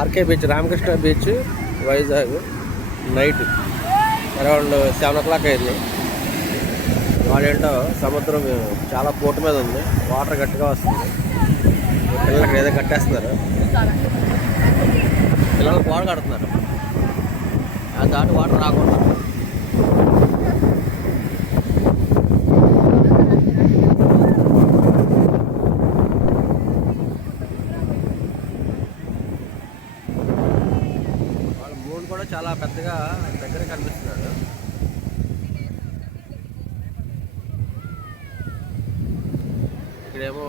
RK beach, Ramakrishna beach, Vizag. Night around 7 o'clock అయింది. వాడేంటో సముద్రం చాలా పోటు మీద ఉంది, వాటర్ గట్టిగా వస్తుంది. పిల్లలకి ఏదో కట్టేస్తున్నారు, పిల్లలు గోడ కడుతున్నారు, ఆ దాటి వాటర్ రాకుండా. వాళ్ళ మూడు కూడా చాలా పెద్దగా దగ్గర కనిపిస్తున్నాడు. ఇక్కడేమో